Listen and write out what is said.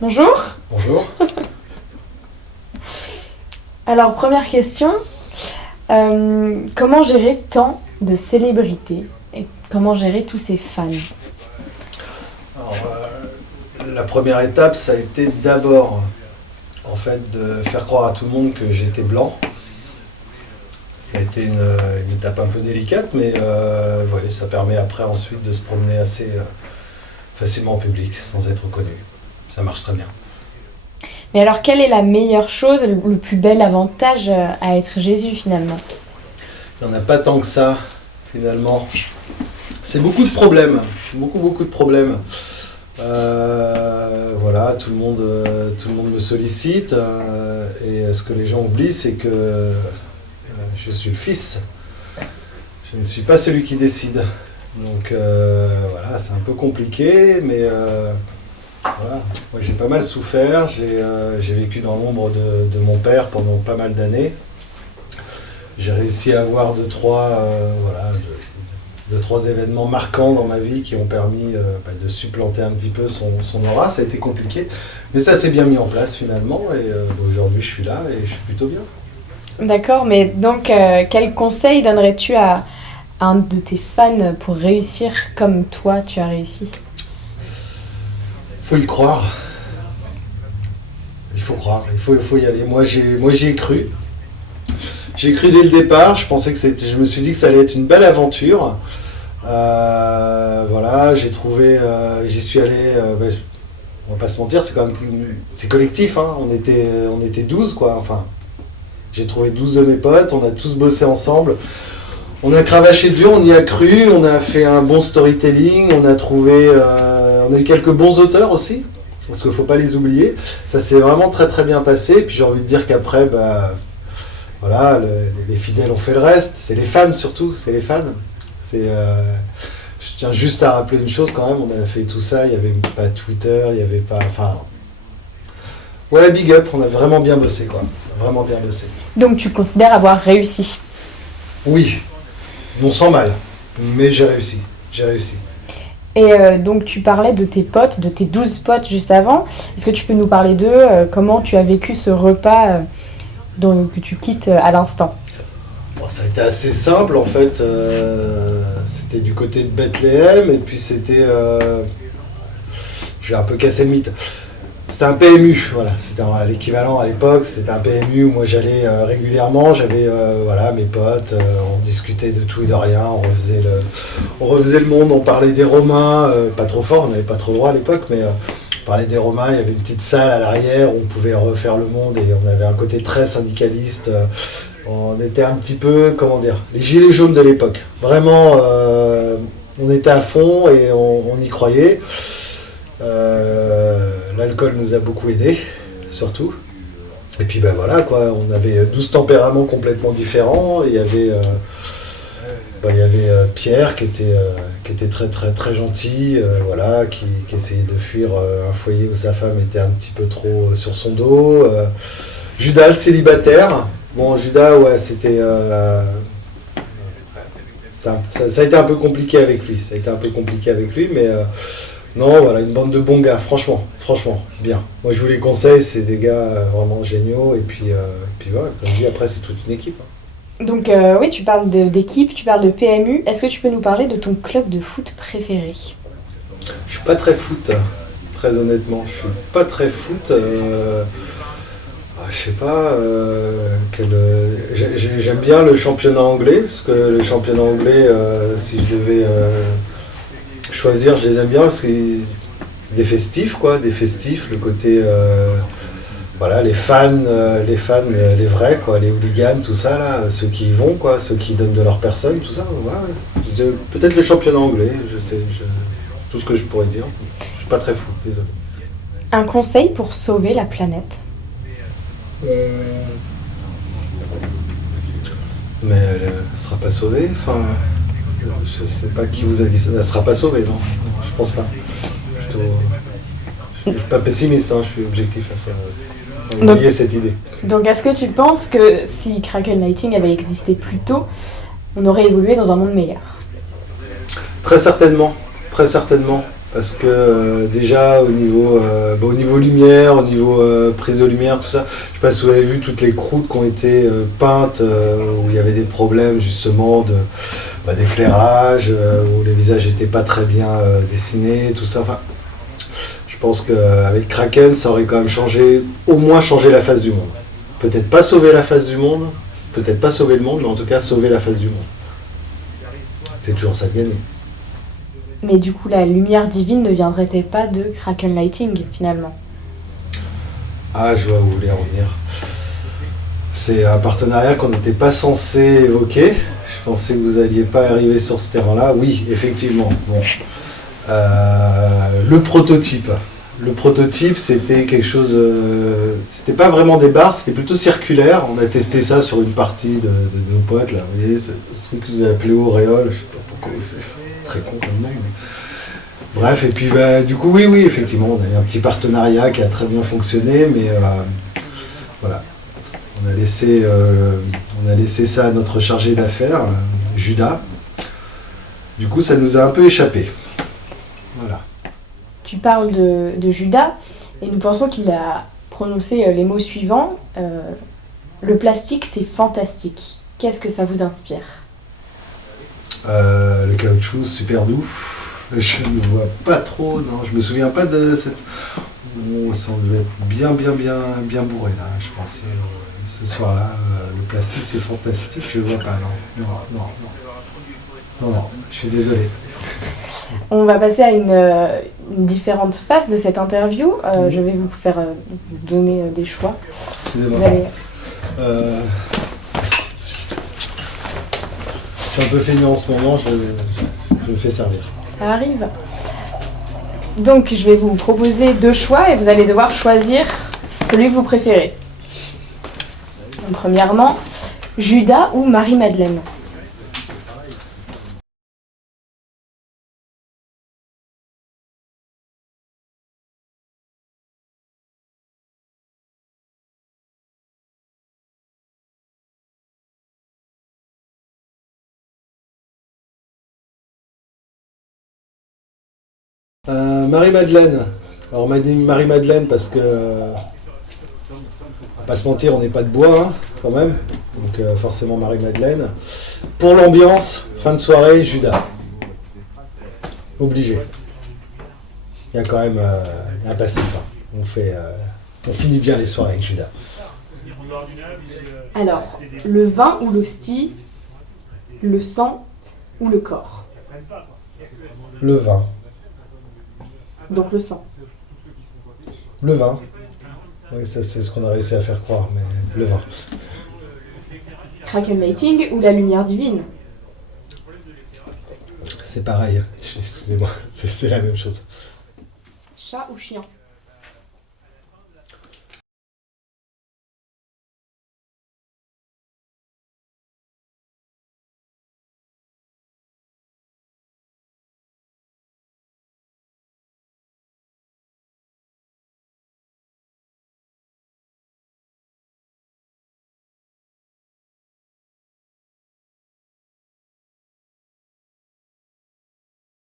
Bonjour. Bonjour. Alors, première question. Comment gérer tant de célébrités et comment gérer tous ces fans? Alors, la première étape, ça a été d'abord, en fait, de faire croire à tout le monde que j'étais blanc. Ça a été une étape un peu délicate, mais ouais, ça permet après ensuite de se promener assez facilement en public, sans être reconnu. Ça marche très bien. Mais alors, quelle est la meilleure chose, le plus bel avantage à être Jésus finalement? Il n'y en a pas tant que ça, finalement. C'est beaucoup de problèmes, beaucoup de problèmes. Voilà, tout le monde me sollicite, et ce que les gens oublient, c'est que je suis le fils. Je ne suis pas celui qui décide. Donc voilà, c'est un peu compliqué, mais voilà. Moi, j'ai pas mal souffert. J'ai vécu dans l'ombre de mon père pendant pas mal d'années. J'ai réussi à avoir deux, trois événements marquants dans ma vie qui ont permis de supplanter un petit peu son aura. Ça a été compliqué, mais ça s'est bien mis en place finalement, et aujourd'hui je suis là et je suis plutôt bien. D'accord, mais donc quel conseil donnerais-tu à un de tes fans pour réussir comme toi tu as réussi? Il faut y croire. Il faut croire, il faut y aller. Moi j'y ai cru. J'ai cru dès le départ, je me suis dit que ça allait être une belle aventure. Voilà, j'y suis allé, on va pas se mentir, c'est collectif, hein. On était 12 quoi, enfin. J'ai trouvé 12 de mes potes, on a tous bossé ensemble. On a cravaché dur, on y a cru, on a fait un bon storytelling, on a eu quelques bons auteurs aussi, parce qu'il faut pas les oublier. Ça s'est vraiment très très bien passé, puis j'ai envie de dire qu'après, voilà, les fidèles ont fait le reste, c'est les fans surtout, c'est les fans. Je tiens juste à rappeler une chose quand même, on a fait tout ça, il n'y avait pas Twitter, il n'y avait pas... Enfin... Ouais, big up, on a vraiment bien bossé quoi, vraiment bien bossé. Donc tu considères avoir réussi? Oui, non sans mal, mais j'ai réussi. Et donc tu parlais de tes potes, de tes 12 potes juste avant. Est-ce que tu peux nous parler d'eux, comment tu as vécu ce repas que tu quittes à l'instant? Bon, ça a été assez simple en fait, c'était du côté de Bethléem et puis c'était... j'ai un peu cassé le mythe. C'était un PMU, voilà, c'était l'équivalent à l'époque, c'était un PMU où moi j'allais régulièrement, j'avais voilà, mes potes, on discutait de tout et de rien, on refaisait le monde, on parlait des Romains, pas trop fort, on n'avait pas trop le droit à l'époque, mais on parlait des Romains, il y avait une petite salle à l'arrière où on pouvait refaire le monde et on avait un côté très syndicaliste, on était un petit peu, comment dire, les gilets jaunes de l'époque, vraiment, on était à fond et on y croyait. L'alcool nous a beaucoup aidés, surtout. Et puis ben voilà quoi, on avait 12 tempéraments complètement différents. Il y avait Pierre qui était très très très gentil, voilà, qui essayait de fuir un foyer où sa femme était un petit peu trop sur son dos. Judas le célibataire. Bon, Judas, ouais, ça a été un peu compliqué avec lui, mais non, voilà, une bande de bons gars, franchement, bien. Moi, je vous les conseille, c'est des gars vraiment géniaux, et puis voilà, comme je dis, après, c'est toute une équipe. Donc oui, tu parles d'équipe, tu parles de PMU. Est-ce que tu peux nous parler de ton club de foot préféré? Je suis pas très foot, très honnêtement, je suis pas très foot. Je sais pas, j'aime bien le championnat anglais, parce que le championnat anglais, si je devais choisir, je les aime bien parce que des festifs, le côté, voilà, les fans, les vrais, quoi, les hooligans, tout ça, là, ceux qui y vont, quoi, ceux qui donnent de leur personne, tout ça, ouais. Peut-être le championnat anglais, tout ce que je pourrais dire. Je suis pas très fou, désolé. Un conseil pour sauver la planète? Mais elle ne sera pas sauvée, enfin... Je sais pas qui vous a dit ça, elle ne sera pas sauvée, non, je pense pas. Je suis pas pessimiste, hein, je suis objectif à ça. Oubliez cette idée. Donc est-ce que tu penses que si Crackle Lighting avait existé plus tôt, on aurait évolué dans un monde meilleur. Très certainement, parce que déjà au niveau lumière, au niveau prise de lumière, tout ça, je sais pas si vous avez vu toutes les croûtes qui ont été peintes, où il y avait des problèmes justement d'éclairage, où les visages n'étaient pas très bien dessinés, tout ça. Enfin, je pense qu'avec Kraken, ça aurait quand même au moins changé la face du monde. Peut-être pas sauver la face du monde, peut-être pas sauver le monde, mais en tout cas sauver la face du monde. C'est toujours ça de gagner. Mais du coup, la lumière divine ne viendrait-elle pas de Kraken Lighting, finalement? Ah, je vois où vous voulez en venir. C'est un partenariat qu'on n'était pas censé évoquer. Je pensais que vous n'alliez pas arriver sur ce terrain-là. Oui, effectivement. Bon. Le prototype. Le prototype, c'était quelque chose... c'était pas vraiment des barres, c'était plutôt circulaire. On a testé ça sur une partie de nos potes, là. Vous voyez, ce truc que vous avez appelé auréole. Je sais pas pourquoi, c'est très con comme nom. Mais... Bref, et puis du coup, oui, effectivement, on a eu un petit partenariat qui a très bien fonctionné, mais voilà. On a laissé ça à notre chargé d'affaires, Judas. Du coup, ça nous a un peu échappé. Voilà. Tu parles de Judas, et nous pensons qu'il a prononcé les mots suivants. Le plastique, c'est fantastique. Qu'est-ce que ça vous inspire? Le caoutchouc, super doux. Je ne vois pas trop, non, je me souviens pas de cette... Oh, ça devait être bien bourré, là, je pense. Ce soir-là, le plastique, c'est fantastique, je vois pas, non, je suis désolé. On va passer à une différente phase de cette interview. Je vais vous donner des choix. Excusez-moi. Vous allez... Je suis un peu feignant en ce moment, je me fais servir. Ça arrive. Donc, je vais vous proposer 2 choix et vous allez devoir choisir celui que vous préférez. Donc, premièrement, Judas ou Marie-Madeleine? Marie-Madeleine. Alors, Marie-Madeleine parce que... on va pas se mentir, on n'est pas de bois, hein, quand même. Donc forcément Marie-Madeleine. Pour l'ambiance, fin de soirée, Judas. Obligé. Il y a quand même un passif. Hein. On finit bien les soirées avec Judas. Alors, le vin ou l'hostie, le sang ou le corps? Le vin. Donc le sang. Le vin. Oui, ça c'est ce qu'on a réussi à faire croire, mais le vin. Kraken Lighting ou la lumière divine? C'est pareil, excusez-moi, c'est la même chose. Chat ou chien?